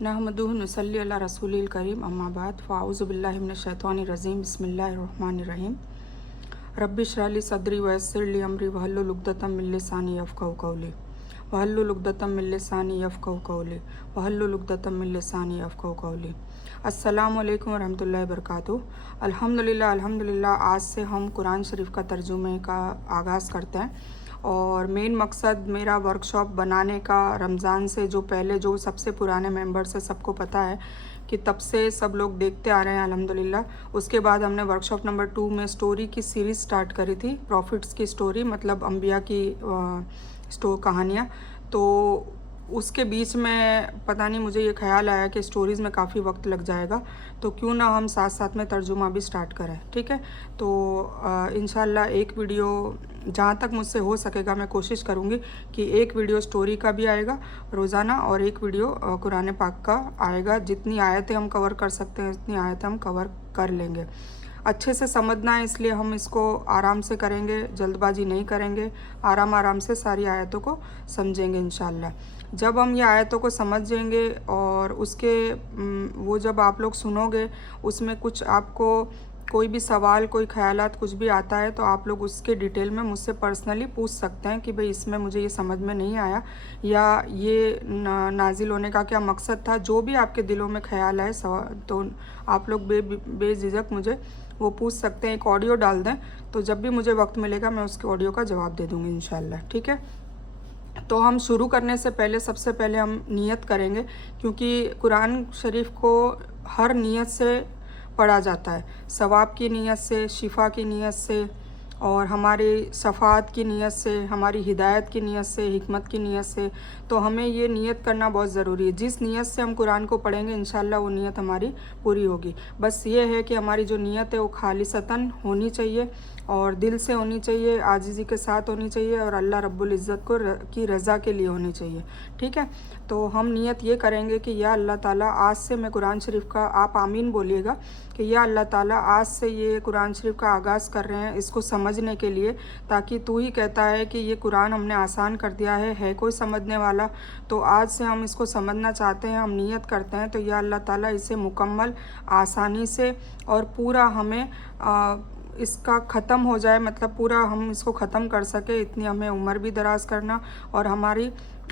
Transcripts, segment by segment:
नहमदुहु नसल्ली अला रसूलिल करीम अम्मा बाद फ़ाऊज़ु बिल्लाहि मिनश शैतानिर रजीम बिस्मिल्लाहिर रहमानिर रहीम रब्बि इश्रह ली सदरी वयस्सिर ली अमरी वहल्लुल उक़दतम मिन लिसानी यफ़क़हू क़ौली वहल्लुल उक़दतम मिन लिसानी यफ़क़हू क़ौली वहल्लुल उक़दतम मिन लिसानी यफ़क़हू क़ौली। अस्सलामु अलैकुम वरहमतुल्लाहि वबरकातुहू। अल्हम्दुलिल्लाह अल्हम्दुलिल्लाह। आज से हम कुरान शरीफ का तर्जुमे का आगाज़ करते हैं और मेन मकसद मेरा वर्कशॉप बनाने का रमज़ान से जो पहले जो सबसे पुराने मेंबर्स है सबको पता है कि तब से सब लोग देखते आ रहे हैं अल्हम्दुलिल्लाह। उसके बाद हमने वर्कशॉप नंबर 2 में स्टोरी की सीरीज़ स्टार्ट करी थी, प्रॉफिट्स की स्टोरी, मतलब अम्बिया की कहानियाँ। तो उसके बीच में पता नहीं मुझे ये ख्याल आया कि स्टोरीज़ में काफ़ी वक्त लग जाएगा, तो क्यों ना हम साथ साथ में तर्जुमा भी स्टार्ट करें। ठीक है, तो इंशाल्लाह एक वीडियो जहाँ तक मुझसे हो सकेगा मैं कोशिश करूँगी कि एक वीडियो स्टोरी का भी आएगा रोज़ाना और एक वीडियो कुरान पाक का आएगा। जितनी आयतें हम कवर कर सकते हैं उतनी आयतें हम कवर कर लेंगे। अच्छे से समझना है इसलिए हम इसको आराम से करेंगे, जल्दबाजी नहीं करेंगे, आराम आराम से सारी आयतों को समझेंगे इंशाल्लाह। जब हम ये आयतों को समझेंगे और उसके वो जब आप लोग सुनोगे उसमें कुछ आपको कोई भी सवाल कोई ख्यालात कुछ भी आता है तो आप लोग उसके डिटेल में मुझसे पर्सनली पूछ सकते हैं कि भाई इसमें मुझे ये समझ में नहीं आया या ये नाजिल होने का क्या मकसद था। जो भी आपके दिलों में ख्याल आए तो आप लोग बेझिझक मुझे वो पूछ सकते हैं। एक ऑडियो डाल दें तो जब भी मुझे वक्त मिलेगा मैं उसके ऑडियो का जवाब दे दूँगी इंशाल्लाह। ठीक है, तो हम शुरू करने से पहले सबसे पहले हम नियत करेंगे, क्योंकि कुरान शरीफ को हर नियत से पढ़ा जाता है, सवाब की नियत से, शिफा की नियत से और हमारी शफात की नियत से, हमारी हिदायत की नियत से, हिकमत की नियत से। तो हमें ये नियत करना बहुत ज़रूरी है। जिस नियत से हम कुरान को पढ़ेंगे इंशाल्लाह वो नियत हमारी पूरी होगी। बस ये है कि हमारी जो नियत है वो खालिसतन होनी चाहिए और दिल से होनी चाहिए, आजिज़ी के साथ होनी चाहिए और अल्लाह रब्बुल इज़्ज़त को की रज़ा के लिए होनी चाहिए। ठीक है, तो हम नियत ये करेंगे कि या अल्लाह ताला आज से मैं कुरान शरीफ का, आप आमीन बोलिएगा कि या अल्लाह ताला आज से ये कुरान शरीफ का आगाज़ कर रहे हैं इसको समझने के लिए, ताकि तू ही कहता है कि ये कुरान हमने आसान कर दिया है कोई समझने वाला। तो आज से हम इसको समझना चाहते हैं, हम नियत करते हैं। तो या अल्लाह ताला इसे मुकम्मल आसानी से और पूरा हमें इसका ख़त्म हो जाए, मतलब पूरा हम इसको ख़त्म कर सके, इतनी हमें उम्र भी दराज करना और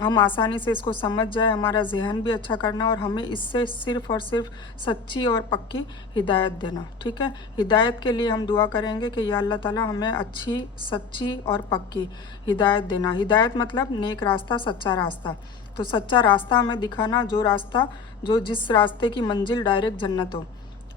हम आसानी से इसको समझ जाए, हमारा जहन भी अच्छा करना और हमें इससे सिर्फ़ और सिर्फ सच्ची और पक्की हिदायत देना। ठीक है, हिदायत के लिए हम दुआ करेंगे कि या अल्लाह ताला हमें अच्छी, सच्ची और पक्की हिदायत देना। हिदायत मतलब नेक रास्ता, सच्चा रास्ता। तो सच्चा रास्ता हमें दिखाना, जो जिस रास्ते की मंजिल डायरेक्ट जन्नत हो,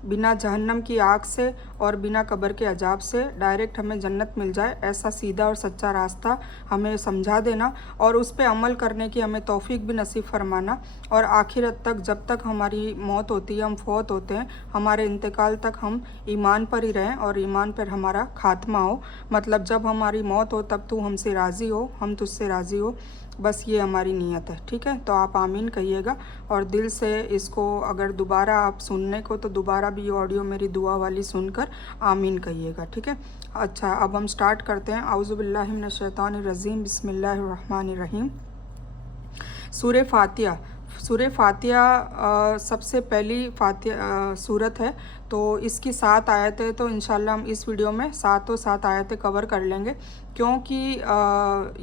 बिना जहन्नम की आग से और बिना कब्र के अजाब से डायरेक्ट हमें जन्नत मिल जाए, ऐसा सीधा और सच्चा रास्ता हमें समझा देना और उस पर अमल करने की हमें तौफीक भी नसीब फरमाना। और आखिरत तक, जब तक हमारी मौत होती है, हम फौत होते हैं, हमारे इंतकाल तक हम ईमान पर ही रहें और ईमान पर हमारा खात्मा हो। मतलब जब हमारी मौत हो तब तू हमसे राज़ी हो, हम तुझसे राज़ी हो, बस ये हमारी नीयत है। ठीक है, तो आप आमीन कहिएगा और दिल से इसको अगर दोबारा आप सुनने को तो दोबारा भी ये ऑडियो मेरी दुआ वाली सुनकर आमीन कहिएगा। ठीक है, अच्छा अब हम स्टार्ट करते हैं। आऊज़ु बिल्लाहि मिनश शैतानिर रजीम बिस्मिल्लाहिर रहमानिर रहीम। सूरह फातिहा। सूरह फातिहा सबसे पहली सूरत है, तो इसकी 7 आयतें, तो इंशाल्लाह हम इस वीडियो में 7 आयतें कवर कर लेंगे, क्योंकि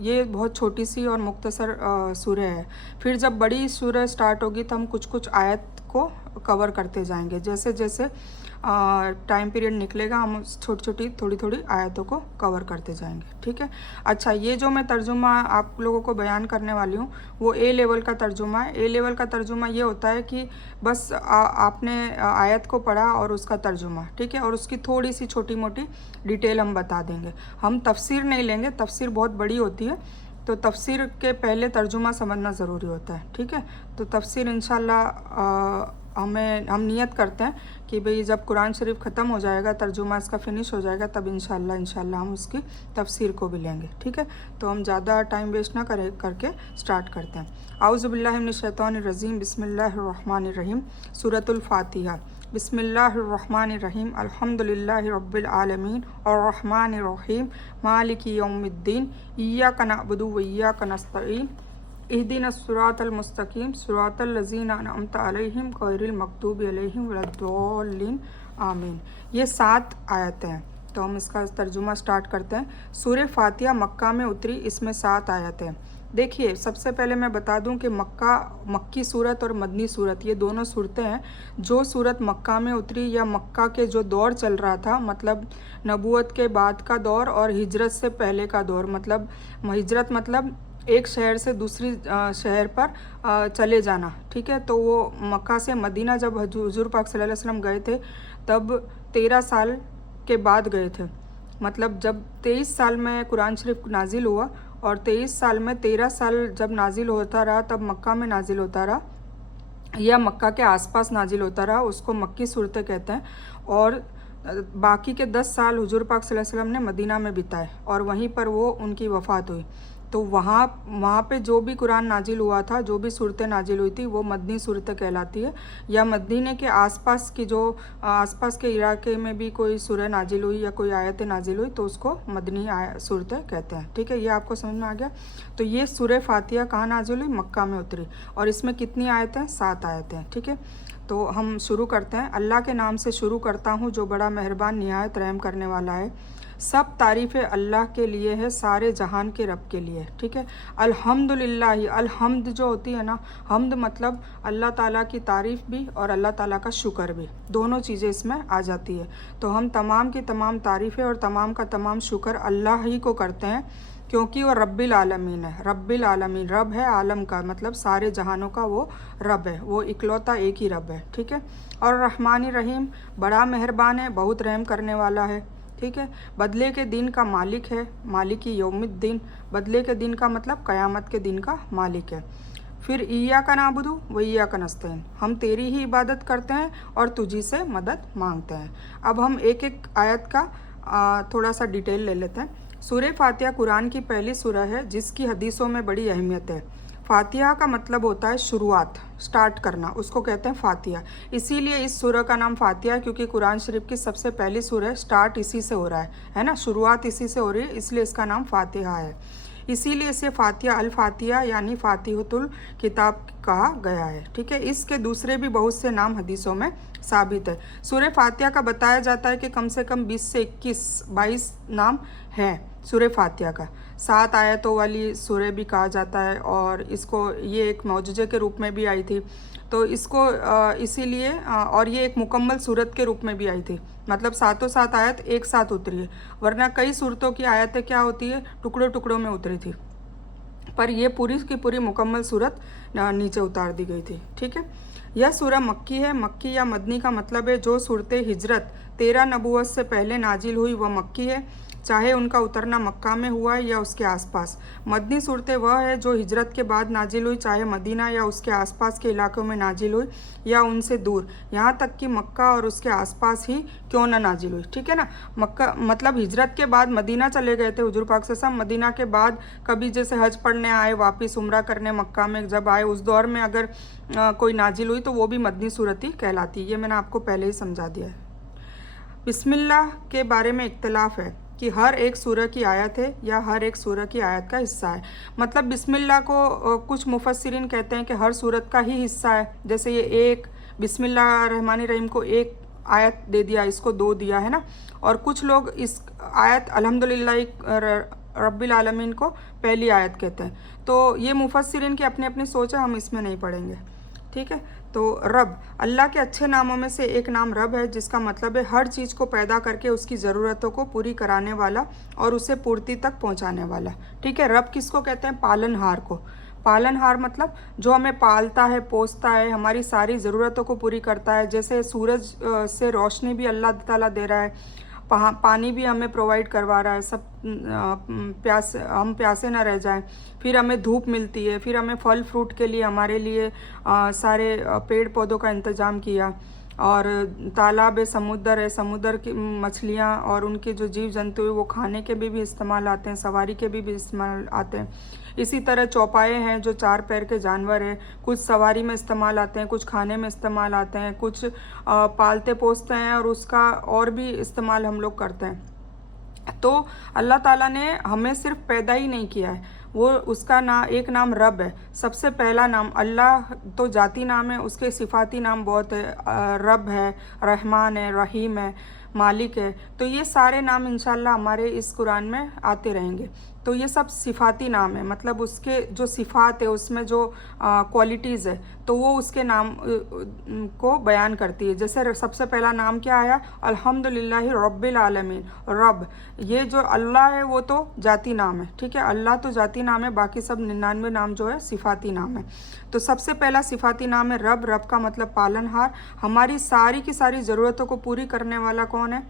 ये बहुत छोटी सी और मुख्तसर सूरह है। फिर जब बड़ी सूरह स्टार्ट होगी तो हम कुछ कुछ आयत को कवर करते जाएंगे, जैसे जैसे टाइम पीरियड निकलेगा हम छोटी छोटी थोड़ी थोड़ी आयतों को कवर करते जाएंगे। ठीक है, अच्छा ये जो मैं तर्जुमा आप लोगों को बयान करने वाली हूँ वो ए लेवल का तर्जुमा है। ए लेवल का तर्जुमा ये होता है कि बस आपने आयत को पढ़ा और उसका तर्जुमा, ठीक है, और उसकी थोड़ी सी छोटी मोटी डिटेल हम बता देंगे। हम तफसीर नहीं लेंगे, तफसीर बहुत बड़ी होती है, तो तफसीर के पहले तर्जुमा समझना ज़रूरी होता है। ठीक है, तो तफसीर इंशाल्लाह हम नियत करते हैं कि भाई जब कुरान शरीफ ख़त्म हो जाएगा, तर्जुमा इसका फिनिश हो जाएगा, तब इंशाल्लाह हम उसकी तफसीर को भी लेंगे। ठीक है, तो हम ज़्यादा टाइम वेस्ट ना करके स्टार्ट करते हैं। आऊज़ु बिल्लाहि मिनश शैतानिर रजीम बिस्मिल्लाहिर रहमानिर रहीम। सूरतुल फातिहा। बिस्मिल्लाहिर्रहमानिर्रहीम। अल्हम्दुलिल्लाहि रब्बिल आलमीन अर्रहमानिर रहीम मालिकि यौमिद्दीन इय्याका नअबुदु व इय्याका नस्तईन इहदिना सिरातल मुस्तकीम सिरातल लज़ीना अनअमता अलैहिम गैरिल मग़दूबि अलैहिम वलद्दाल्लीन आमीन। ये 7 आयतें हैं। तो हम इसका तर्जुमा स्टार्ट करते हैं। सूरह फातिहा मक्का में उतरी, इसमें 7 आयतें हैं। देखिए, सबसे पहले मैं बता दूं कि मक्की सूरत और मदनी सूरत ये दोनों सूरतें हैं। जो सूरत मक्का में उतरी या मक्का के जो दौर चल रहा था, मतलब नबूवत के बाद का दौर और हिजरत से पहले का दौर, मतलब हिजरत मतलब एक शहर से दूसरी शहर पर चले जाना, ठीक है। तो वो मक्का से मदीना जब हुजूर पाक सल्लल्लाहु अलैहि वसल्लम गए थे तब 13 साल के बाद गए थे। मतलब जब 23 साल में कुरान शरीफ नाजिल हुआ और 23 साल में 13 साल जब नाजिल होता रहा तब मक्का में नाजिल होता रहा या मक्का के आसपास नाजिल होता रहा, उसको मक्की सूरतें कहते हैं। और बाकी के 10 साल हुजूर पाक सल्लल्लाहु अलैहि वसल्लम ने मदीना में बिताए और वहीं पर वो उनकी वफ़ात हुई। तो वहाँ पे जो भी कुरान नाजिल हुआ था, जो भी सूरतें नाजिल हुई थी, वो मदनी सूरतें कहलाती है। या मदीने के आसपास की जो आसपास के इलाके में भी कोई सूरह नाजिल हुई या कोई आयत नाजिल हुई तो उसको मदनी सूरतें कहते हैं, ठीक है। ये आपको समझ में आ गया। तो ये सूरह फातिहा कहाँ नाजिल हुई? मक्का में उतरी। और इसमें कितनी आयतें? 7 आयतें, ठीक है। तो हम शुरू करते हैं। अल्लाह के नाम से शुरू करता हूँ जो बड़ा मेहरबान निहायत रहम करने वाला है। सब तारीफ़ें अल्लाह के लिए है, सारे जहान के रब के लिए, ठीक है। अल्हम्दुलिल्लाह, अलहम्द जो होती है ना, हम्द मतलब अल्लाह ताला की तारीफ़ भी और अल्लाह ताला का शुक्र भी, दोनों चीज़ें इसमें आ जाती है। तो हम तमाम की तमाम तारीफ़ें और तमाम का तमाम शुक्र अल्लाह ही को करते हैं, क्योंकि वो रब्बिल आलमीन है। रब्बिल आलमीन रब है, आलम का मतलब सारे जहानों का वो रब है, वो इकलौता एक ही रब है, ठीक है। और रहमानी रहीम, बड़ा मेहरबान है, बहुत रहम करने वाला है, ठीक है। बदले के दिन का मालिक है, मालिक यौमिद्दीन, बदले के दिन का मतलब क़यामत के दिन का मालिक है। फिर इय्याका नाबुदु व इय्याका नस्तईन, हम तेरी ही इबादत करते हैं और तुझी से मदद मांगते हैं। अब हम एक एक आयत का थोड़ा सा डिटेल ले लेते हैं। सूरह फातिहा कुरान की पहली सूरह है जिसकी हदीसों में बड़ी अहमियत है। फातिहा का मतलब होता है शुरुआत, स्टार्ट करना, उसको कहते हैं फातिहा। इसीलिए इस सूरह का नाम फातिहा, क्योंकि कुरान शरीफ की सबसे पहली सूरह स्टार्ट इसी से हो रहा है ना, शुरुआत इसी से हो रही है, इसलिए इसका नाम फातिहा है। इसीलिए इसे फातिहा अल फातिहा यानी फातिहतुल किताब कहा गया है, ठीक है। इसके दूसरे भी बहुत से नाम हदीसों में साबित है। सूरह फातिहा का बताया जाता है कि कम से कम 20 से 22 नाम हैं सूरह फातिहा का। 7 आयतों वाली सूरह भी कहा जाता है और इसको ये एक मौजूजे के रूप में भी आई थी, तो इसको इसीलिए और ये एक मुकम्मल सूरत के रूप में भी आई थी, मतलब 7 आयत एक साथ उतरी है। वरना कई सूरतों की आयतें क्या होती है, टुकड़ों टुकड़ों में उतरी थी, पर यह पूरी की पूरी मुकम्मल सूरत नीचे उतार दी गई थी, ठीक है। यह सूरह मक्की है। मक्की या मदनी का मतलब है जो सूरतें हिजरत 13 नबूवत से पहले नाजिल हुई वह मक्की है, चाहे उनका उतरना मक्का में हुआ है या उसके आसपास। मदनी सूरतें वह है जो हिजरत के बाद नाजिल हुई, चाहे मदीना या उसके आसपास के इलाकों में नाजिल हुई या उनसे दूर, यहाँ तक कि मक्का और उसके आसपास ही क्यों ना नाजिल हुई, ठीक है ना। मक्का मतलब हिजरत के बाद मदीना चले गए थे हुजूर पाक सल्लल्लाहु अलैहि वसल्लम, मदीना के बाद कभी जैसे हज पढ़ने आए, वापस उम्रा करने मक्का में जब आए, उस दौर में अगर कोई नाजिल हुई तो वो भी मदनी सूरत ही कहलाती है। ये मैंने आपको पहले ही समझा दिया है। बिस्मिल्लाह के बारे में इख्तलाफ है कि हर एक सूरह की आयत है या हर एक सूरह की आयत का हिस्सा है। मतलब बिस्मिल्लाह को कुछ मुफस्सिरीन कहते हैं कि हर सूरत का ही हिस्सा है। जैसे ये एक बिस्मिल्लाहिर्रहमानिर्रहीम को एक आयत दे दिया, इसको 2 दिया है ना। और कुछ लोग इस आयत अल्हम्दुलिल्लाह रब्बिल आलमीन को पहली आयत कहते हैं। तो ये मुफस्सिरीन की अपनी अपनी सोच है, हम इसमें नहीं पढ़ेंगे, ठीक है। तो रब, अल्लाह के अच्छे नामों में से एक नाम रब है, जिसका मतलब है हर चीज़ को पैदा करके उसकी ज़रूरतों को पूरी कराने वाला और उसे पूर्ति तक पहुंचाने वाला, ठीक है। रब किसको कहते हैं? पालनहार को। पालनहार मतलब जो हमें पालता है, पोसता है, हमारी सारी ज़रूरतों को पूरी करता है। जैसे सूरज से रोशनी भी अल्लाह ताला दे रहा है, पानी भी हमें प्रोवाइड करवा रहा है, सब हम प्यासे ना रह जाएं। फिर हमें धूप मिलती है, फिर हमें फल फ्रूट के लिए हमारे लिए सारे पेड़ पौधों का इंतज़ाम किया। और तालाब है, समुद्र है, समुद्र की मछलियाँ और उनके जो जीव जंतु है वो खाने के भी इस्तेमाल आते हैं, सवारी के भी इस्तेमाल आते हैं। इसी तरह चौपाए हैं जो 4 पैर के जानवर हैं, कुछ सवारी में इस्तेमाल आते हैं, कुछ खाने में इस्तेमाल आते हैं, कुछ पालते पोसते हैं और उसका और भी इस्तेमाल हम लोग करते हैं। तो अल्लाह ताला ने हमें सिर्फ पैदा ही नहीं किया है, वो उसका एक नाम रब है। सबसे पहला नाम अल्लाह तो जाती नाम है, उसके सिफाती नाम बहुत है। रब है, रहमान है, रहीम है, मालिक है। तो ये सारे नाम इंशाल्लाह हमारे इस कुरान में आते रहेंगे। तो ये सब सिफाती नाम है, मतलब उसके जो सिफात है उसमें जो क्वालिटीज़ है तो वो उसके नाम को बयान करती है। जैसे सबसे पहला नाम क्या आया, अल्हम्दुलिल्लाहि रब्बिल आलमीन। रब, ये जो अल्लाह है वो तो जाती नाम है, ठीक है, अल्लाह तो जाती नाम है, बाकी सब 99 नाम जो है सिफाती नाम है। तो सबसे पहला सिफाती नाम है रब। रब का मतलब पालनहार, हमारी सारी की सारी ज़रूरतों को पूरी करने वाला कौन है,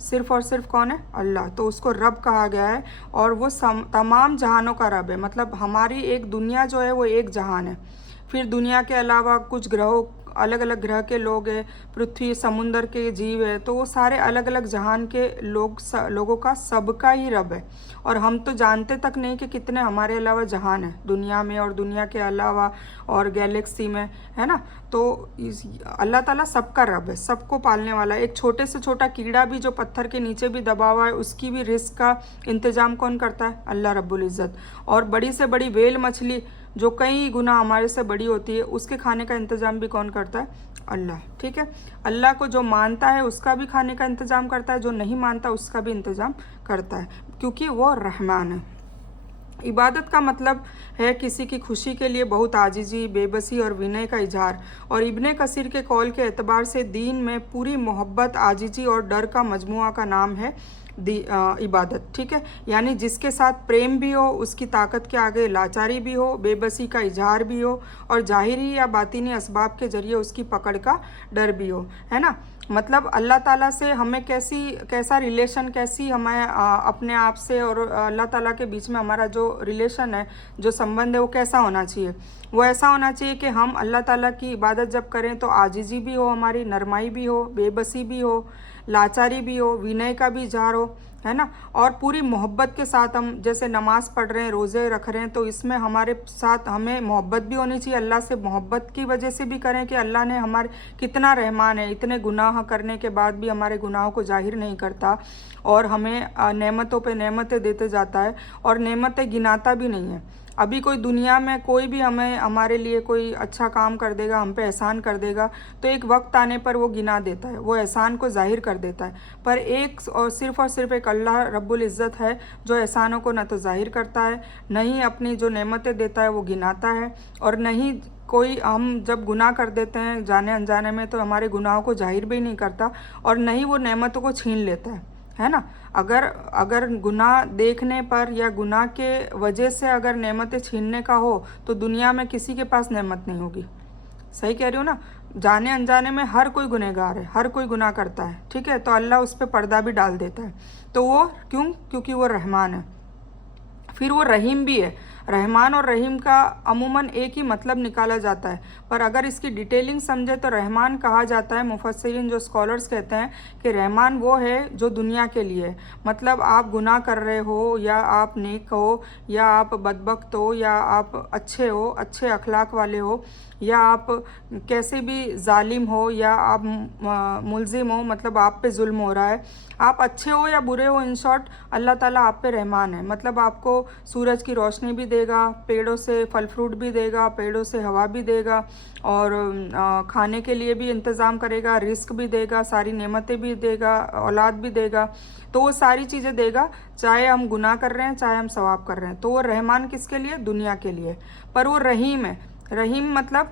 सिर्फ और सिर्फ कौन है, अल्लाह। तो उसको रब कहा गया है और वो तमाम जहानों का रब है। मतलब हमारी एक दुनिया जो है वो एक जहान है, फिर दुनिया के अलावा कुछ ग्रहों, अलग अलग ग्रह के लोग हैं, पृथ्वी, समुंदर के जीव है, तो वो सारे अलग अलग जहान के लोगों का सबका ही रब है। और हम तो जानते तक नहीं कि कितने हमारे अलावा जहान है दुनिया में और दुनिया के अलावा और गैलेक्सी में, है ना। तो अल्लाह ताला सबका रब है, सबको पालने वाला है। एक छोटे से छोटा कीड़ा भी जो पत्थर के नीचे भी दबा हुआ है उसकी भी रिस्क का इंतजाम कौन करता है, अल्लाह रब्बुल इज़्ज़त। और बड़ी से बड़ी व्हेल मछली जो कई गुना हमारे से बड़ी होती है उसके खाने का इंतज़ाम भी कौन करता है, अल्लाह, ठीक है। अल्लाह को जो मानता है उसका भी खाने का इंतज़ाम करता है, जो नहीं मानता उसका भी इंतज़ाम करता है, क्योंकि वो रहमान है। इबादत का मतलब है किसी की खुशी के लिए बहुत आजिज़ी, बेबसी और विनय का इजहार। और इब्ने कसीर के कौल के एतबार से दीन में पूरी मोहब्बत, आजिज़ी और डर का मजमुआ का नाम है इबादत, ठीक है। यानी जिसके साथ प्रेम भी हो, उसकी ताकत के आगे लाचारी भी हो, बेबसी का इजहार भी हो और ज़ाहिरी या बातिनी असबाब के ज़रिए उसकी पकड़ का डर भी हो, है ना। मतलब अल्लाह ताला से हमें कैसा रिलेशन, कैसी हमें अपने आप से और अल्लाह ताला के बीच में हमारा जो रिलेशन है, जो संबंध है वो कैसा होना चाहिए। वो ऐसा होना चाहिए कि हम अल्लाह ताला की इबादत जब करें तो आजिज़ी भी हो, हमारी नरमाई भी हो, बेबसी भी हो, लाचारी भी हो, विनय का भी इजहार हो, है ना। और पूरी मोहब्बत के साथ हम जैसे नमाज़ पढ़ रहे हैं, रोज़े रख रहे हैं, तो इसमें हमारे साथ हमें मोहब्बत भी होनी चाहिए। अल्लाह से मोहब्बत की वजह से भी करें कि अल्लाह ने हमारे कितना रहमान है, इतने गुनाह करने के बाद भी हमारे गुनाहों को जाहिर नहीं करता और हमें नेमतों पे नेमतें देते जाता है और नेमतें गिनाता भी नहीं है। अभी कोई दुनिया में कोई भी हमें हमारे लिए कोई अच्छा काम कर देगा, हम पे एहसान कर देगा, तो एक वक्त आने पर वो गिना देता है, वो एहसान को जाहिर कर देता है। पर एक और सिर्फ एक अल्लाह रब्बुल इज़्ज़त है जो एहसानों को न तो जाहिर करता है, न ही अपनी जो नेमतें देता है वो गिनाता है, और न ही कोई हम जब गुनाह कर देते हैं जाने अनजाने में तो हमारे गुनाहों को जाहिर भी नहीं करता और न ही वो नेमतों को छीन लेता है ना। अगर गुनाह देखने पर या गुनाह के वजह से अगर नेमतें छीनने का हो तो दुनिया में किसी के पास नेमत नहीं होगी। सही कह रही हो ना। जाने अनजाने में हर कोई गुनहगार है, हर कोई गुनाह करता है, ठीक है। तो अल्लाह उस पर पर्दा भी डाल देता है। तो वो क्योंकि वो रहमान है। फिर वो रहीम भी है। रहमान और रहीम का अमूमन एक ही मतलब निकाला जाता है, पर अगर इसकी डिटेलिंग समझे तो रहमान कहा जाता है, मुफस्सिरीन जो स्कॉलर्स कहते हैं कि रहमान वो है जो दुनिया के लिए, मतलब आप गुनाह कर रहे हो या आप नेक हो या आप बदबख्त हो या आप अच्छे हो, अच्छे अखलाक वाले हो, या आप कैसे भी जालिम हो या आप मुल्जिम हो, मतलब आप पे जुल्म हो रहा है, आप अच्छे हो या बुरे हो, इन शॉर्ट अल्लाह ताला आप पे रहमान है। मतलब आपको सूरज की रोशनी भी देगा, पेड़ों से फल फ्रूट भी देगा, पेड़ों से हवा भी देगा और खाने के लिए भी इंतज़ाम करेगा, रिस्क भी देगा, सारी नेमतें भी देगा, औलाद भी देगा। तो वो सारी चीज़ें देगा, चाहे हम गुनाह कर रहे हैं चाहे हम सवाब कर रहे हैं। तो वो रहमान किसके लिए, दुनिया के लिए। पर वो रहीम है। रहीम मतलब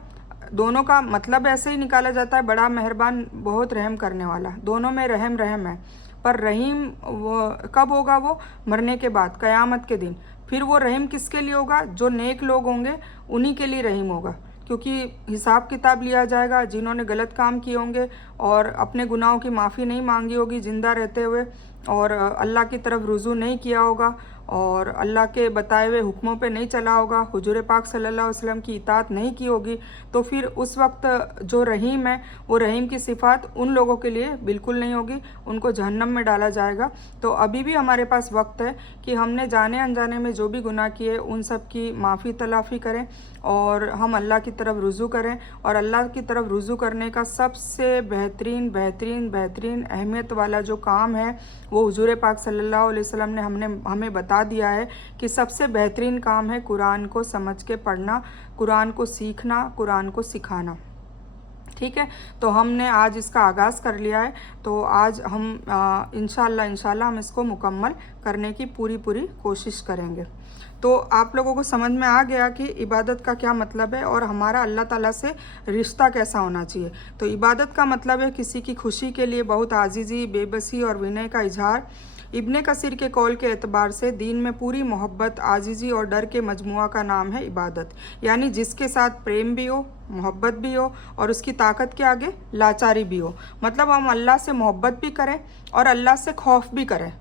दोनों का मतलब ऐसे ही निकाला जाता है, बड़ा मेहरबान, बहुत रहम करने वाला, दोनों में रहम रहम है। पर रहीम वो कब होगा, वो मरने के बाद, क़यामत के दिन। फिर वो रहीम किसके लिए होगा, जो नेक लोग होंगे उन्हीं के लिए रहीम होगा, क्योंकि हिसाब किताब लिया जाएगा। जिन्होंने गलत काम किए होंगे और अपने गुनाहों की माफ़ी नहीं मांगी होगी ज़िंदा रहते हुए और अल्लाह की तरफ रुजू नहीं किया होगा और अल्लाह के बताए हुए हुक्मों पे नहीं चला होगा, हुजूर पाक सल्लल्लाहु अलैहि वसल्लम की इताअत नहीं की होगी, तो फिर उस वक्त जो रहीम है वो रहीम की सिफ़ात उन लोगों के लिए बिल्कुल नहीं होगी, उनको जहन्नम में डाला जाएगा। तो अभी भी हमारे पास वक्त है कि हमने जाने अनजाने में जो भी गुनाह किए उन सब की माफ़ी तलाफ़ी करें और हम अल्लाह की तरफ रुजू करें। और अल्लाह की तरफ रुजू करने का सबसे बेहतरीन अहमियत वाला जो काम है वो हुजूर पाक सल्लल्लाहु अलैहि वसल्लम ने हमें बता बता दिया है कि सबसे बेहतरीन काम है कुरान को समझ के पढ़ना, कुरान को सीखना, कुरान को सिखाना। ठीक है, तो हमने आज इसका आगाज़ कर लिया है, तो आज हम इंशाल्लाह हम इसको मुकम्मल करने की पूरी कोशिश करेंगे। तो आप लोगों को समझ में आ गया कि इबादत का क्या मतलब है और हमारा अल्लाह ताला से रिश्ता कैसा होना चाहिए। तो इबादत का मतलब है किसी की खुशी के लिए बहुत आजीज़ी, बेबसी और विनय का इजहार। इब्ने कसीर के कौल के एतबार से दीन में पूरी मोहब्बत, आजीज़ी और डर के मजमुआ का नाम है इबादत, यानी जिसके साथ प्रेम भी हो, मोहब्बत भी हो और उसकी ताकत के आगे लाचारी भी हो। मतलब हम अल्लाह से मोहब्बत भी करें और अल्लाह से खौफ भी करें।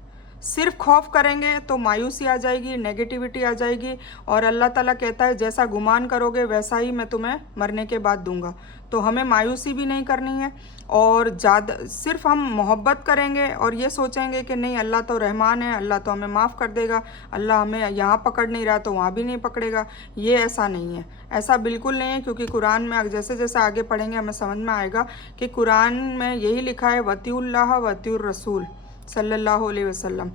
सिर्फ खौफ करेंगे तो मायूसी आ जाएगी, नेगेटिविटी आ जाएगी, और अल्लाह ताला कहता है जैसा गुमान करोगे वैसा ही मैं तुम्हें मरने के बाद दूंगा। तो हमें मायूसी भी नहीं करनी है, और ज़्यादा सिर्फ हम मोहब्बत करेंगे और ये सोचेंगे कि नहीं अल्लाह तो रहमान है, अल्लाह तो हमें माफ़ कर देगा, अल्लाह हमें यहाँ पकड़ नहीं रहा तो वहाँ भी नहीं पकड़ेगा, ये ऐसा नहीं है, ऐसा बिल्कुल नहीं है। क्योंकि कुरान में जैसे जैसे आगे पढ़ेंगे हमें समझ में आएगा कि कुरान में यही लिखा है वतीउल्लाह वतीउर रसूल सल्लल्लाहु अलैहि वसल्लम,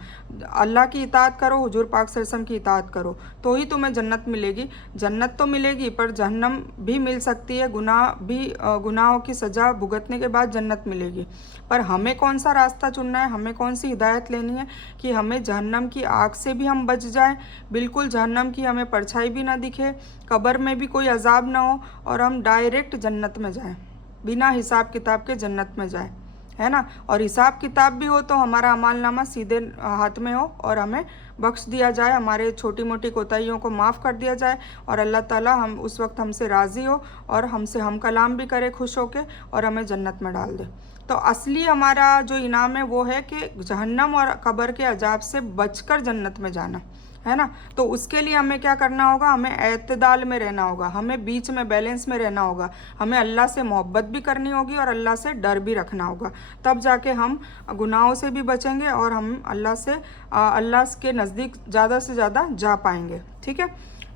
अल्लाह की इताअत करो, हुजूर पाक सल्लल्लाहु अलैहि वसल्लम की इताअत करो, तो ही तुम्हें जन्नत मिलेगी। जन्नत तो मिलेगी पर जहन्नम भी मिल सकती है, गुनाहों की सज़ा भुगतने के बाद जन्नत मिलेगी। पर हमें कौन सा रास्ता चुनना है, हमें कौन सी हिदायत लेनी है कि हमें जहन्नम की आग से भी हम बच जाएं, बिल्कुल जहन्नम की हमें परछाई भी ना दिखे, कब्र में भी कोई अजाब ना हो और हम डायरेक्ट जन्नत में जाएं, बिना हिसाब किताब के जन्नत में जाएं, है ना। और हिसाब किताब भी हो तो हमारा अमालनामा सीधे हाथ में हो और हमें बख्श दिया जाए, हमारे छोटी मोटी कोताहियों को माफ़ कर दिया जाए और अल्लाह ताला हम उस वक्त हमसे राज़ी हो और हमसे हम कलाम भी करे खुश होके और हमें जन्नत में डाल दे। तो असली हमारा जो इनाम है वो है कि जहन्नम और कब्र के अजाब से बचकर जन्नत में जाना, है ना। तो उसके लिए हमें क्या करना होगा, हमें एतदाल में रहना होगा, हमें बीच में बैलेंस में रहना होगा, हमें अल्लाह से मोहब्बत भी करनी होगी और अल्लाह से डर भी रखना होगा, तब जाके हम गुनाहों से भी बचेंगे और हम अल्लाह के नज़दीक ज़्यादा से ज़्यादा जा पाएंगे। ठीक है,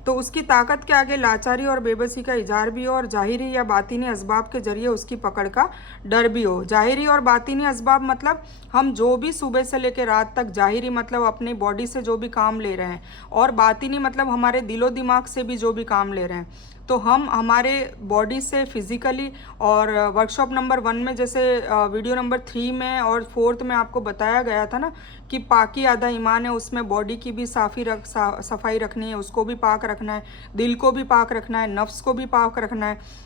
तो उसकी ताकत के आगे लाचारी और बेबसी का इजहार भी हो और जाहिरी या बातिनी असबाब के जरिए उसकी पकड़ का डर भी हो। जाहिरी और बातिनी असबाब मतलब हम जो भी सुबह से लेकर रात तक, जाहिरी मतलब अपनी बॉडी से जो भी काम ले रहे हैं और बातिनी मतलब हमारे दिलो दिमाग से भी जो भी काम ले रहे हैं, तो हम हमारे बॉडी से फिज़िकली, और वर्कशॉप नंबर 1 में जैसे वीडियो नंबर 3 में और 4 में आपको बताया गया था ना कि पाकी आधा ईमान है, उसमें बॉडी की भी सफाई रखनी है, उसको भी पाक रखना है, दिल को भी पाक रखना है, नफ्स को भी पाक रखना है।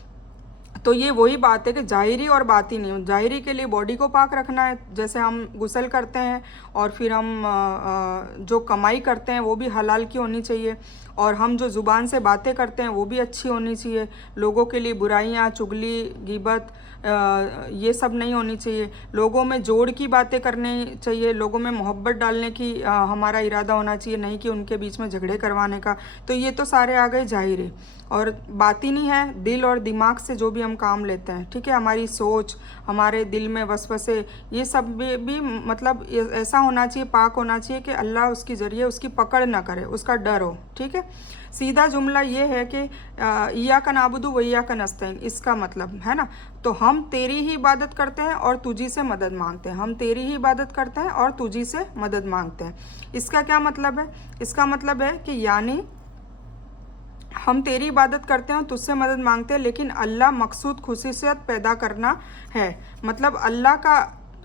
तो ये वही बात है कि जाहिरी और बातिनी, जाहिरी के लिए बॉडी को पाक रखना है, जैसे हम गुस्ल करते हैं और फिर हम जो कमाई करते हैं वो भी हलाल की होनी चाहिए, और हम जो ज़ुबान से बातें करते हैं वो भी अच्छी होनी चाहिए, लोगों के लिए बुराइयाँ, चुगली, गिबत ये सब नहीं होनी चाहिए, लोगों में जोड़ की बातें करनी चाहिए, लोगों में मोहब्बत डालने की हमारा इरादा होना चाहिए, नहीं कि उनके बीच में झगड़े करवाने का। तो ये तो सारे आ गए जाहिरी, और बातिनी है दिल और दिमाग से जो भी हम काम लेते हैं। ठीक है, हमारी सोच, हमारे दिल में वसवसे, ये सब भी मतलब ऐसा होना चाहिए, पाक होना चाहिए कि अल्लाह उसके ज़रिए उसकी पकड़ ना करे, उसका डर हो। ठीक है, सीधा जुमला ये है कि इय्याका नाबुदु व इय्याका नस्तईन, इसका मतलब है ना, तो हम तेरी ही इबादत करते हैं और तुझी से मदद मांगते हैं, हम तेरी ही इबादत करते हैं और तुझी से मदद मांगते हैं। इसका क्या मतलब है, इसका मतलब है कि यानी हम तेरी इबादत करते हैं और तुझसे मदद मांगते हैं, लेकिन अल्लाह मकसूद खुसूसियत पैदा करना है, मतलब अल्लाह का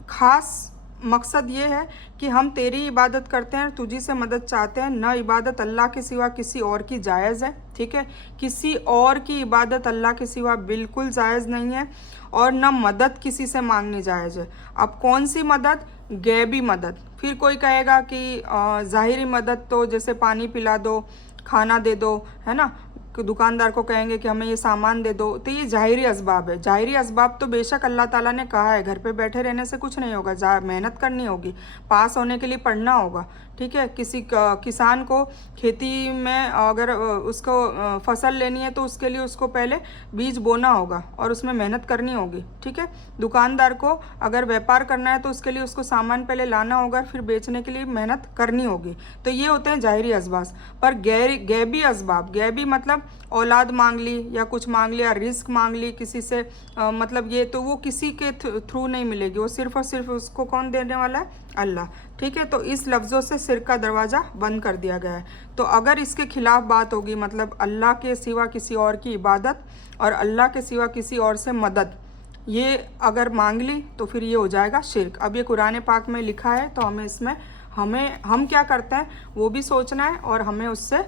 ख़ास मकसद ये है कि हम तेरी इबादत करते हैं, तुझी से मदद चाहते हैं, न इबादत अल्लाह के सिवा किसी और की जायज़ है। ठीक है, किसी और की इबादत अल्लाह के सिवा बिल्कुल जायज़ नहीं है, और न मदद किसी से मांगनी जायज़ है। अब कौन सी मदद, गैबी मदद। फिर कोई कहेगा कि ज़ाहिरी मदद तो जैसे पानी पिला दो, खाना दे दो, है ना, दुकानदार को कहेंगे कि हमें ये सामान दे दो, तो ये जाहिरी असबाब है। जाहिरी असबाब तो बेशक अल्लाह ताला ने कहा है, घर पे बैठे रहने से कुछ नहीं होगा, मेहनत करनी होगी, पास होने के लिए पढ़ना होगा। ठीक है, किसी किसान को खेती में अगर उसको फसल लेनी है तो उसके लिए उसको पहले बीज बोना होगा और उसमें मेहनत करनी होगी। ठीक है, दुकानदार को अगर व्यापार करना है तो उसके लिए उसको सामान पहले लाना होगा, फिर बेचने के लिए मेहनत करनी होगी। तो ये होते हैं जाहिरी असबाब। पर गैबी असबाब, गैबी मतलब औलाद मांग ली या कुछ मांग लिया, रिस्क मांग ली किसी से, मतलब ये तो वो किसी के थ्रू नहीं मिलेगी, वो सिर्फ और सिर्फ उसको कौन देने वाला है, अल्लाह। ठीक है, तो इस लफ्ज़ों से शिर्क का दरवाज़ा बंद कर दिया गया है। तो अगर इसके खिलाफ बात होगी, मतलब अल्लाह के सिवा किसी और की इबादत और अल्लाह के सिवा किसी और से मदद, ये अगर मांग ली तो फिर ये हो जाएगा शिर्क। अब ये कुरान पाक में लिखा है, तो हमें इसमें हम क्या करते हैं वो भी सोचना है, और हमें उससे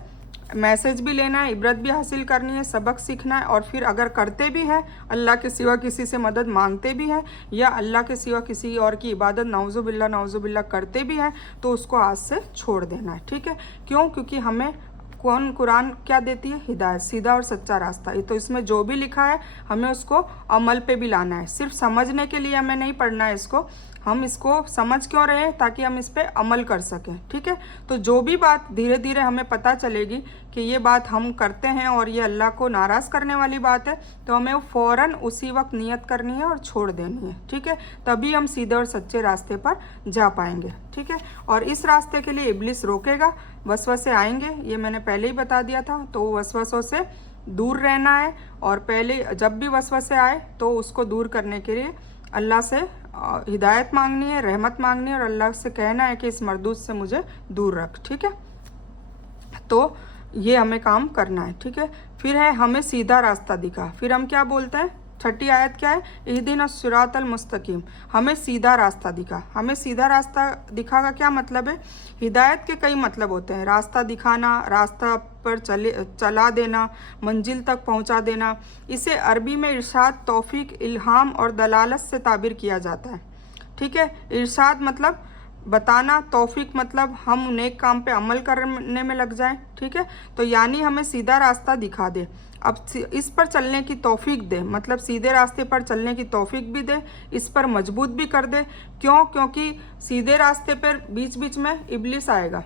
मैसेज भी लेना है, इबरत भी हासिल करनी है, सबक सीखना है। और फिर अगर करते भी हैं, अल्लाह के सिवा किसी से मदद मांगते भी हैं, या अल्लाह के सिवा किसी और की इबादत नाउजुबिल्ला करते भी हैं, तो उसको आज से छोड़ देना है। ठीक है, क्यों? क्योंकि हमें कुरान क्या देती है? हिदायत, सीधा और सच्चा रास्ता। तो इसमें जो भी लिखा है हमें उसको अमल पे भी लाना है। सिर्फ समझने के लिए हमें नहीं पढ़ना है इसको, हम इसको समझ क्यों रहे हैं? ताकि हम इस पर अमल कर सकें। ठीक है, तो जो भी बात धीरे धीरे हमें पता चलेगी कि ये बात हम करते हैं और ये अल्लाह को नाराज़ करने वाली बात है, तो हमें फ़ौरन उसी वक्त नियत करनी है और छोड़ देनी है। ठीक है, तभी हम सीधे और सच्चे रास्ते पर जा पाएंगे। ठीक है, और इस रास्ते के लिए इब्लिस रोकेगा, वसवसे आएंगे, ये मैंने पहले ही बता दिया था। तो वसवसों से दूर रहना है, और पहले जब भी वसवसे आए तो उसको दूर करने के लिए अल्लाह से हिदायत मांगनी है, रहमत मांगनी है, और अल्लाह से कहना है कि इस मरदूद से मुझे दूर रख। ठीक है, तो ये हमें काम करना है। ठीक है, फिर है हमें सीधा रास्ता दिखा। फिर हम क्या बोलते हैं? छठी आयत क्या है? इहदिना सिरातल मुस्तकीम, हमें सीधा रास्ता दिखा। हमें सीधा रास्ता दिखा का क्या मतलब है? हिदायत के कई मतलब होते हैं। रास्ता दिखाना, रास्ता पर चला देना, मंजिल तक पहुंचा देना। इसे अरबी में इरशाद, तौफीक, इल्हाम और दलालत से ताबिर किया जाता है। ठीक है, इरशाद मतलब बताना, तौफीक मतलब हम नेक काम पे अमल करने में लग जाएं। ठीक है, तो यानी हमें सीधा रास्ता दिखा दे, अब इस पर चलने की तौफीक दे, मतलब सीधे रास्ते पर चलने की तौफीक भी दे, इस पर मजबूत भी कर दे। क्यों? क्योंकि सीधे रास्ते पर बीच बीच में इब्लिस आएगा,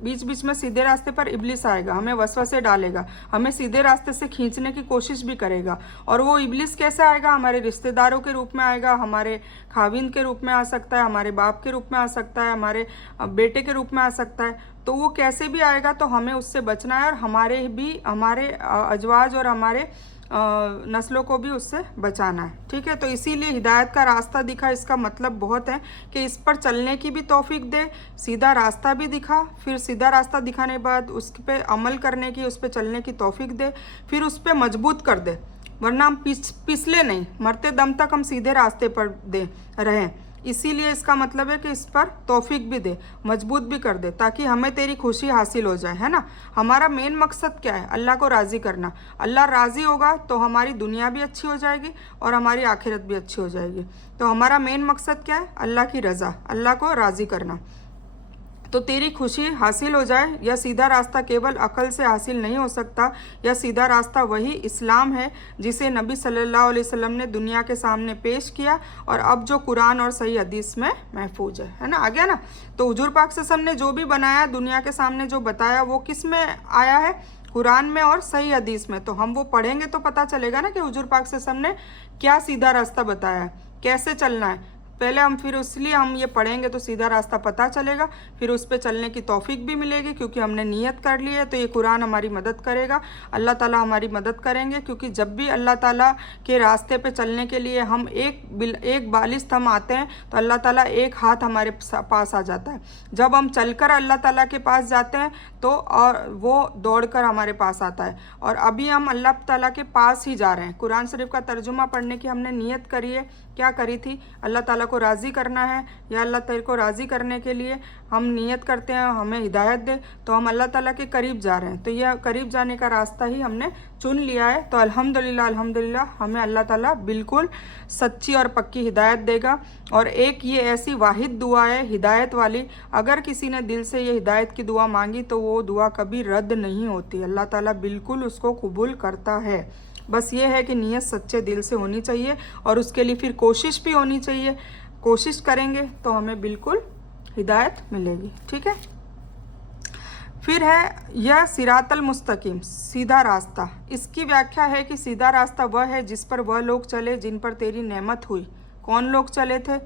बीच बीच में सीधे रास्ते पर इब्लिस आएगा, हमें वसवसे डालेगा, हमें सीधे रास्ते से खींचने की कोशिश भी करेगा। और वो इब्लिस कैसे आएगा? हमारे रिश्तेदारों के रूप में आएगा, हमारे खाविंद के रूप में आ सकता है, हमारे बाप के रूप में आ सकता है, हमारे बेटे के रूप में आ सकता है। तो वो कैसे भी आएगा, तो हमें उससे बचना है, और हमारे अजवाज और हमारे नस्लों को भी उससे बचाना है। ठीक है, तो इसीलिए हिदायत का रास्ता दिखा, इसका मतलब बहुत है कि इस पर चलने की भी तौफीक दे, सीधा रास्ता भी दिखा, फिर सीधा रास्ता दिखाने के बाद उस पर अमल करने की, उस पर चलने की तौफीक दे, फिर उस पर मजबूत कर दे, वरना हम पिछले नहीं, मरते दम तक हम सीधे रास्ते पर रहें। इसीलिए इसका मतलब है कि इस पर तौफीक भी दे, मजबूत भी कर दे, ताकि हमें तेरी खुशी हासिल हो जाए। है ना, हमारा मेन मकसद क्या है? अल्लाह को राज़ी करना। अल्लाह राज़ी होगा तो हमारी दुनिया भी अच्छी हो जाएगी और हमारी आखिरत भी अच्छी हो जाएगी। तो हमारा मेन मकसद क्या है? अल्लाह की रज़ा, अल्लाह को राज़ी करना। तो तेरी खुशी हासिल हो जाए। यह सीधा रास्ता केवल अकल से हासिल नहीं हो सकता। यह सीधा रास्ता वही इस्लाम है जिसे नबी सल्लल्लाहु अलैहि वसल्लम ने दुनिया के सामने पेश किया, और अब जो कुरान और सही हदीस में महफूज है ना। आ गया ना। तो हुजूर पाक सल्लल्लाहु अलैहि वसल्लम ने जो भी बनाया, दुनिया के सामने जो बताया, वो किस में आया है? कुरान में और सही हदीस में। तो हम वो पढ़ेंगे तो पता चलेगा ना कि हुजूर पाक सल्लल्लाहु अलैहि वसल्लम ने क्या सीधा रास्ता बताया है, कैसे चलना है। पहले हम फिर इसलिए हम ये पढ़ेंगे तो सीधा रास्ता पता चलेगा, फिर उस पर चलने की तौफीक भी मिलेगी, क्योंकि हमने नियत कर ली है। तो ये कुरान हमारी मदद करेगा, अल्लाह ताला हमारी मदद करेंगे। क्योंकि जब भी अल्लाह ताला के रास्ते पे चलने के लिए हम एक बालिश हम आते हैं, तो अल्लाह ताला एक हाथ हमारे पास आ जाता है। जब हम चलकर अल्लाह ताला के पास जाते हैं तो और वो दौड़कर हमारे पास आता है। और अभी हम अल्लाह ताला के पास ही जा रहे हैं। कुरान शरीफ का तर्जुमा पढ़ने की हमने नियत करी है, क्या करी थी? अल्लाह ताला को राज़ी करना है, या अल्लाह तेरे को राज़ी करने के लिए हम नियत करते हैं, हमें हिदायत दे, तो हम अल्लाह ताला के करीब जा रहे हैं। तो यह करीब जाने का रास्ता ही हमने चुन लिया है। तो अल्हम्दुलिल्लाह अल्हम्दुलिल्लाह हमें अल्लाह ताला बिल्कुल सच्ची और पक्की हिदायत देगा। और एक ये ऐसी वाहिद दुआ है हिदायत वाली, अगर किसी ने दिल से ये हिदायत की दुआ मांगी तो वो दुआ कभी रद्द नहीं होती, अल्लाह ताला बिल्कुल उसको कबूल करता है। बस ये है कि नीयत सच्चे दिल से होनी चाहिए, और उसके लिए फिर कोशिश भी होनी चाहिए। कोशिश करेंगे तो हमें बिल्कुल हिदायत मिलेगी। ठीक है, फिर है यह सिरातल मुस्तकीम, सीधा रास्ता। इसकी व्याख्या है कि सीधा रास्ता वह है जिस पर वह लोग चले जिन पर तेरी नेमत हुई। कौन लोग चले थे?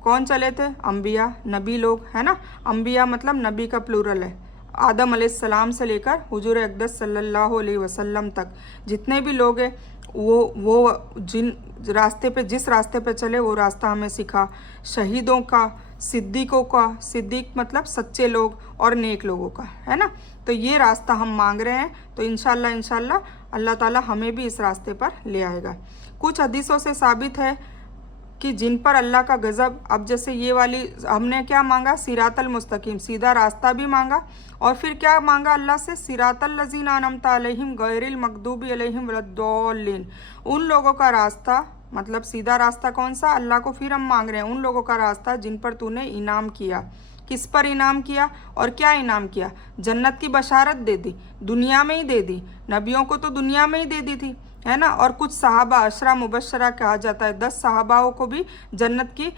कौन चले थे? अम्बिया, नबी लोग, है ना। अम्बिया मतलब नबी का प्लूरल है। आदम अलैहिस्सलाम से लेकर हुजूर अक़दस सल्लल्लाहु अलैहि वसल्लम तक जितने भी लोग हैं, वो जिन रास्ते पे, जिस रास्ते पे चले वो रास्ता हमें सिखा। शहीदों का सिद्दीकों का, सिद्दीक मतलब सच्चे लोग, और नेक लोगों का, है ना। तो ये रास्ता हम मांग रहे हैं, तो इंशाल्लाह इंशाल्लाह अल्लाह ताला हमें भी इस रास्ते पर ले आएगा। कुछ हदीसों से साबित है कि जिन पर अल्लाह का गज़ब, अब जैसे ये वाली हमने क्या मांगा, सिरातल मुस्तकीम, सीधा रास्ता भी मांगा, और फिर क्या मांगा अल्लाह से, सिरातल लज़ीना अनअमता अलैहिम गैरिल मग़दूबी अलैहिम वलद्दौलिन, उन लोगों का रास्ता, मतलब सीधा रास्ता कौन सा, अल्लाह को फिर हम मांग रहे हैं, उन लोगों का रास्ता जिन पर तूने इनाम किया। किस पर इनाम किया और क्या इनाम किया, जन्नत की बशारत दे दी, दुनिया में ही दे दी, नबियों को तो दुनिया में ही दे दी थी, है ना। और कुछ सहाबा, अशरा मुबशरा कहा जाता है, 10 सहाबाओं को भी जन्नत की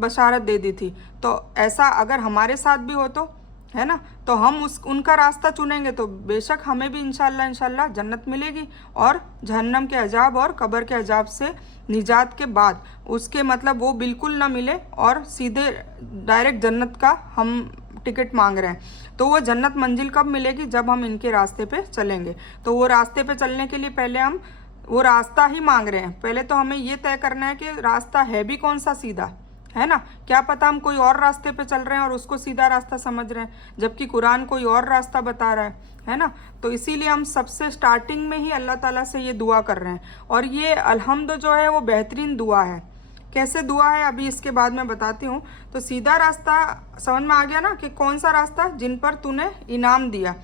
बशारत दे दी थी। तो ऐसा अगर हमारे साथ भी हो तो, है ना, तो हम उनका रास्ता चुनेंगे तो बेशक हमें भी इंशाल्लाह इंशाल्लाह जन्नत मिलेगी, और जहन्नम के अजाब और कब्र के अजाब से निजात के बाद उसके मतलब वो बिल्कुल ना मिले, और सीधे डायरेक्ट जन्नत का हम टिकट मांग रहे हैं। तो वो जन्नत मंजिल कब मिलेगी, जब हम इनके रास्ते पे चलेंगे। तो वो रास्ते पे चलने के लिए पहले हम वो रास्ता ही मांग रहे हैं। पहले तो हमें ये तय करना है कि रास्ता है भी कौन सा सीधा, है ना। क्या पता हम कोई और रास्ते पे चल रहे हैं और उसको सीधा रास्ता समझ रहे हैं, जबकि कुरान कोई और रास्ता बता रहा है ना। तो इसीलिए हम सबसे स्टार्टिंग में ही अल्लाह ताला से ये दुआ कर रहे हैं, और ये अल्हम्द जो है वो बेहतरीन दुआ है। कैसे दुआ है अभी इसके बाद मैं बताती हूँ। तो सीधा रास्ता समझ में आ गया ना, कि कौन सा रास्ता, जिन पर तूने इनाम दिया।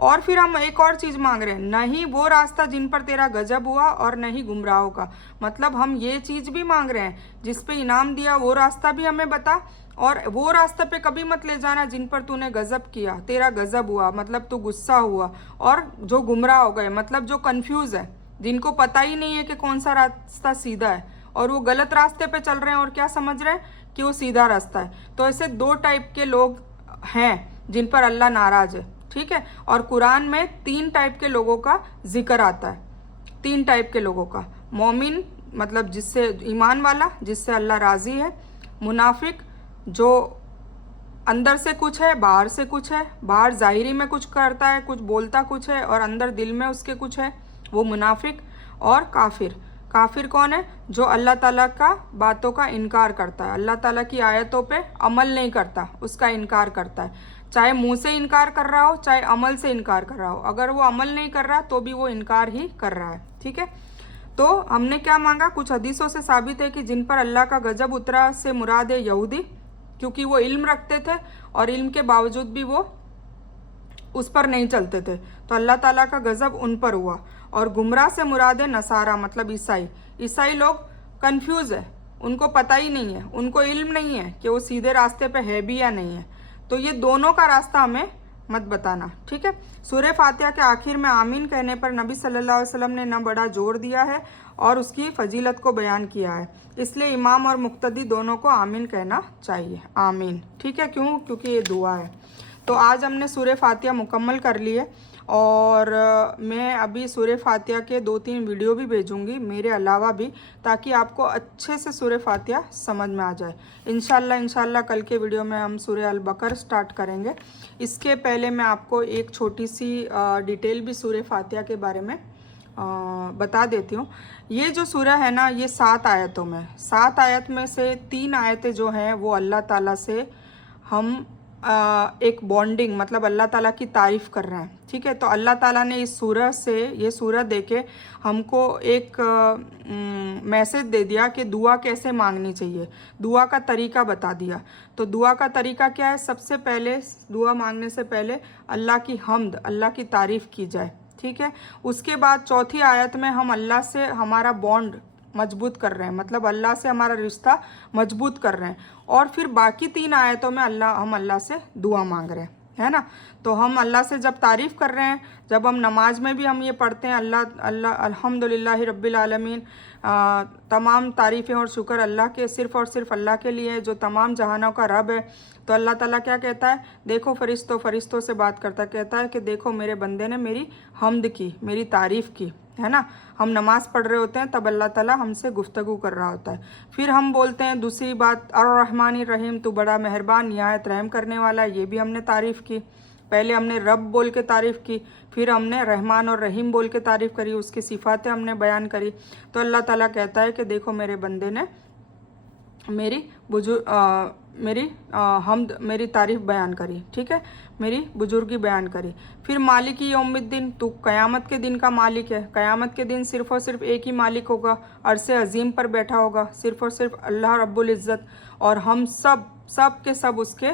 और फिर हम एक और चीज़ मांग रहे हैं, नहीं वो रास्ता जिन पर तेरा गजब हुआ, और नहीं गुमराहों का। मतलब हम ये चीज़ भी मांग रहे हैं, जिस पे इनाम दिया वो रास्ता भी हमें बता, और वो रास्ते पे कभी मत ले जाना जिन पर तूने गजब किया, तेरा गजब हुआ, मतलब तू गुस्सा हुआ, और जो गुमराह हो गए, मतलब जो कन्फ्यूज़ है, जिनको पता ही नहीं है कि कौन सा रास्ता सीधा है, और वो गलत रास्ते पे चल रहे हैं और क्या समझ रहे हैं कि वो सीधा रास्ता है। तो ऐसे 2 टाइप के लोग हैं जिन पर अल्लाह नाराज़ है, ठीक है। और कुरान में 3 टाइप के लोगों का जिक्र आता है, 3 टाइप के लोगों का। मोमिन मतलब जिससे ईमान वाला, जिससे अल्लाह राज़ी है। मुनाफिक जो अंदर से कुछ है बाहर से कुछ है, बाहर ज़ाहिरी में कुछ करता है, कुछ बोलता कुछ है, और अंदर दिल में उसके कुछ है, वो मुनाफिक। और काफिर, काफिर कौन है, जो अल्लाह ताला का बातों का इनकार करता है, अल्लाह ताला की आयतों पे अमल नहीं करता, उसका इनकार करता है। चाहे मुंह से इनकार कर रहा हो, चाहे अमल से इनकार कर रहा हो, अगर वो अमल नहीं कर रहा तो भी वो इनकार ही कर रहा है, ठीक है। तो हमने क्या मांगा, कुछ हदीसों से साबित है कि जिन पर अल्लाह का गजब उतरा से मुराद है यहूदी, क्योंकि वो इल्म रखते थे और इल्म के बावजूद भी वो उस पर नहीं चलते थे, तो अल्लाह ताला का गजब उन पर हुआ। और गुमराह से मुराद है नसारा, मतलब ईसाई। ईसाई लोग कंफ्यूज है, उनको पता ही नहीं है, उनको इल्म नहीं है कि वो सीधे रास्ते पे है भी या नहीं है। तो ये दोनों का रास्ता हमें मत बताना, ठीक है। सूरह फातिहा के आखिर में आमीन कहने पर नबी सल्लल्लाहु अलैहि वसल्लम ने न बड़ा जोर दिया है और उसकी फजीलत को बयान किया है, इसलिए इमाम और मुक्तदी दोनों को आमीन कहना चाहिए, आमीन, ठीक है। क्यों, क्योंकि ये दुआ है। तो आज हमने सूरह फातिहा मुकम्मल कर ली है, और मैं अभी सूरह फातिहा के 2-3 वीडियो भी भेजूंगी मेरे अलावा भी, ताकि आपको अच्छे से सूरह फातिहा समझ में आ जाए। इंशाल्लाह कल के वीडियो में हम सूरह अल बकर स्टार्ट करेंगे। इसके पहले मैं आपको एक छोटी सी डिटेल भी सूरह फातिहा के बारे में बता देती हूँ। ये जो सूरह है ना, ये 7 आयतों में, 7 आयत में से 3 आयतें जो हैं वो अल्लाह ताला से हम एक बॉन्डिंग, मतलब अल्लाह ताला की तारीफ़ कर रहे हैं, ठीक है। तो अल्लाह ताला ने इस सूरह से, ये सूरह देके हमको एक मैसेज दे दिया कि दुआ कैसे मांगनी चाहिए, दुआ का तरीका बता दिया। तो दुआ का तरीका क्या है, सबसे पहले दुआ मांगने से पहले अल्लाह की हम्द, अल्लाह की तारीफ़ की जाए, ठीक है। उसके बाद चौथी आयत में हम अल्लाह से हमारा बॉन्ड मजबूत कर रहे हैं, मतलब अल्लाह से हमारा रिश्ता मजबूत कर रहे हैं। और फिर बाकी 3 आयतों में हम अल्लाह से दुआ मांग रहे हैं, है ना। तो हम अल्लाह से जब तारीफ़ कर रहे हैं, जब हम नमाज में भी हम ये पढ़ते हैं अल्लाह अल्हम्दुलिल्लाहि रब्बिल आलमीन, तमाम तारीफ़ें और शुक्र अल्लाह के, सिर्फ़ और सिर्फ अल्लाह के लिए जो तमाम जहानों का रब है। तो अल्लाह ताला क्या कहता है, देखो फरिश्तों से बात करता, कहता है कि देखो मेरे बंदे ने मेरी हम्द की, मेरी तारीफ़ की, है ना। हम नमाज़ पढ़ रहे होते हैं तब अल्लाह ताला हमसे गुफ्तगू कर रहा होता है। फिर हम बोलते हैं दूसरी बात, अर्रहमानिर रहीम, तू बड़ा मेहरबान निहायत रहम करने वाला, ये भी हमने तारीफ़ की। पहले हमने रब बोल के तारीफ़ की, फिर हमने रहमान और रहीम बोल के तारीफ़ करी, उसकी सिफ़ातें हमने बयान करी। तो अल्लाह ताला कहता है कि देखो मेरे बंदे ने मेरी हमद मेरी तारीफ़ बयान करी, ठीक है, मेरी बुजुर्गी बयान करी। फिर मालिक यौमिद्दीन, तू क़यामत के दिन का मालिक है। क़यामत के दिन सिर्फ़ और सिर्फ एक ही मालिक होगा, अरसे अजीम पर बैठा होगा, सिर्फ़ और सिर्फ अल्लाह रब्बुल इज़्ज़त। और हम सब के सब उसके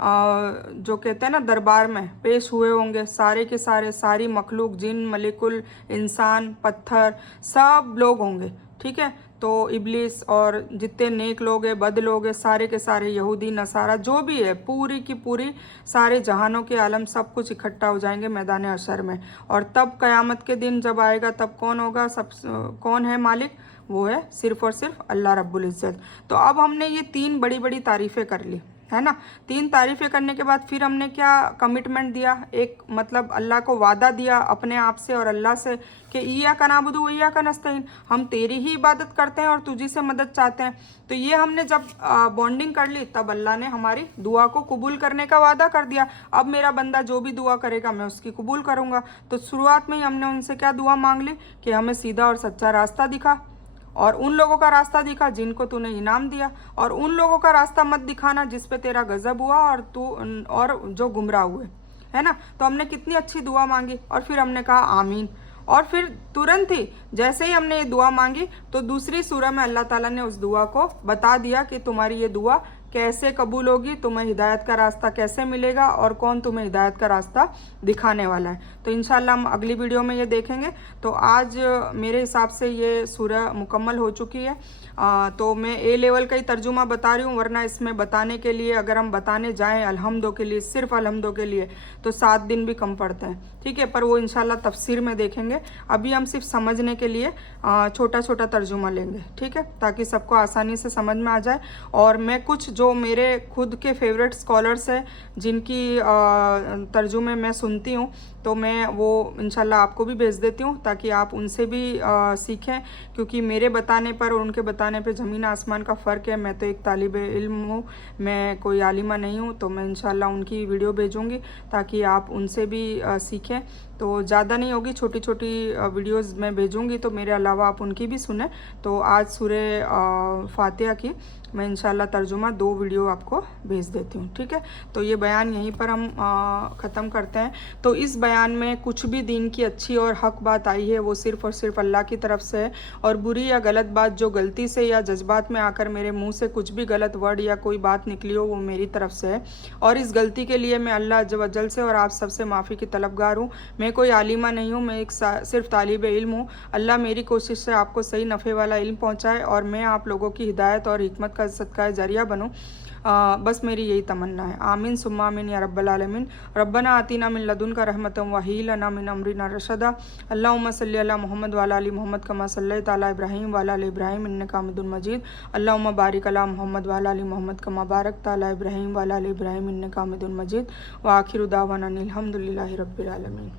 जो कहते हैं ना दरबार में पेश हुए होंगे, सारे के सारे, सारी मखलूक, जिन, मलिकुल, इंसान, पत्थर, सब लोग होंगे, ठीक है। तो इब्लिस और जितने नेक लोग हैं, बद लोग हैं, सारे के सारे, यहूदी, नसारा, जो भी है, पूरी की पूरी सारे जहानों के आलम सब कुछ इकट्ठा हो जाएंगे मैदान हशर में। और तब क़यामत के दिन जब आएगा तब कौन होगा, कौन है मालिक, वो है सिर्फ़ और सिर्फ अल्लाह रब्बुल इज़्ज़त। तो अब हमने ये 3 बड़ी बड़ी तारीफ़ें कर ली, है ना। 3 तारीफ़ें करने के बाद फिर हमने क्या कमिटमेंट दिया, एक मतलब अल्लाह को वादा दिया अपने आप से और अल्लाह से कि इय्याका नअबुदु व इय्याका नस्तईन, हम तेरी ही इबादत करते हैं और तुझी से मदद चाहते हैं। तो ये हमने जब बॉन्डिंग कर ली तब अल्लाह ने हमारी दुआ को कबूल करने का वादा कर दिया। अब मेरा बंदा जो भी दुआ करेगा मैं उसकी कबूल करूँगा। तो शुरुआत में ही हमने उनसे क्या दुआ मांग ली कि हमें सीधा और सच्चा रास्ता दिखा, और उन लोगों का रास्ता दिखा जिनको तूने इनाम दिया, और उन लोगों का रास्ता मत दिखाना जिस पे तेरा गजब हुआ और जो गुमराह हुए, है ना। तो हमने कितनी अच्छी दुआ मांगी और फिर हमने कहा आमीन। और फिर तुरंत ही जैसे ही हमने ये दुआ मांगी तो दूसरी सूरह में अल्लाह ताला ने उस दुआ को बता दिया कि तुम्हारी ये दुआ कैसे कबूल होगी, तुम्हें हिदायत का रास्ता कैसे मिलेगा और कौन तुम्हें हिदायत का रास्ता दिखाने वाला है। तो इंशाल्लाह हम अगली वीडियो में ये देखेंगे। तो आज मेरे हिसाब से ये सूरह मुकम्मल हो चुकी है। तो मैं ए लेवल का ही तर्जुमा बता रही हूँ, वरना इसमें बताने के लिए अगर हम बताने जाएँ अलहम्दो के लिए, सिर्फ अलहम्दो के लिए, तो 7 दिन भी कम पड़ते हैं, ठीक है। पर वो इंशाल्लाह तफसीर में देखेंगे। अभी हम सिर्फ समझने के लिए छोटा छोटा तर्जुमा लेंगे, ठीक है, ताकि सबको आसानी से समझ में आ जाए। और मैं कुछ जो मेरे खुद के फेवरेट स्कॉलर्स हैं जिनकी तर्जुमे मैं सुनती हूँ, तो मैं वो इंशाल्लाह आपको भी भेज देती हूँ ताकि आप उनसे भी सीखें, क्योंकि मेरे बताने पर और उनके बताने पे ज़मीन आसमान का फ़र्क है। मैं तो एक तालिबे इल्म हूँ, मैं कोई आलिमा नहीं हूँ। तो मैं इंशाल्लाह उनकी वीडियो भेजूँगी ताकि आप उनसे भी सीखें। तो ज़्यादा नहीं होगी, छोटी छोटी वीडियोज़ मैं भेजूँगी, तो मेरे अलावा आप उनकी भी सुने। तो आज सूरह फातिहा की मैं इंशाल्लाह तर्जुमा 2 वीडियो आपको भेज देती हूँ, ठीक है। तो ये बयान यहीं पर हम ख़त्म करते हैं। तो इस बयान में कुछ भी दीन की अच्छी और हक बात आई है वो सिर्फ़ और सिर्फ अल्लाह की तरफ से है, और बुरी या गलत बात जो गलती से या जज्बात में आकर मेरे मुंह से कुछ भी गलत वर्ड या कोई बात निकली हो वो मेरी तरफ से है। और इस गलती के लिए मैं अल्लाह अज़्ज़ व जल से और आप सबसे माफ़ी की तलबगार हूँ। मैं कोई आलिमा नहीं हूँ, मैं एक सिर्फ तालिब इल्म हूँ। अल्लाह मेरी कोशिश से आपको सही नफ़े वाला इल्म पहुँचाए और मैं आप लोगों की हिदायत और हिकमत का सदका जरिया बनूँ। बस मेरी यही तमन्ना है। आमीन सुम्मा आमीन या रब्बल आलमीन। रब्बना आतीना मिन लदुनका रहमतन व हय्यि लना मिन अमरिना रशदा। अल्लाहुम्मा सल्लि अला मुहम्मद व अला आलि मुहम्मद कमा सल्लैता अला इब्राहीम व अला आलि इब्राहीम इन्नका हमीदुम मजीद। अल्लाहुम्मा बारिक अला मुहम्मद व अला आलि मुहम्मद कमा बारकता अला इब्राहीम व अला आलि इब्राहीम इन्नका हमीदुम मजीद। व आखिरु दावाना अनिल हम्दुलिल्लाहि रब्बिल आलमीन।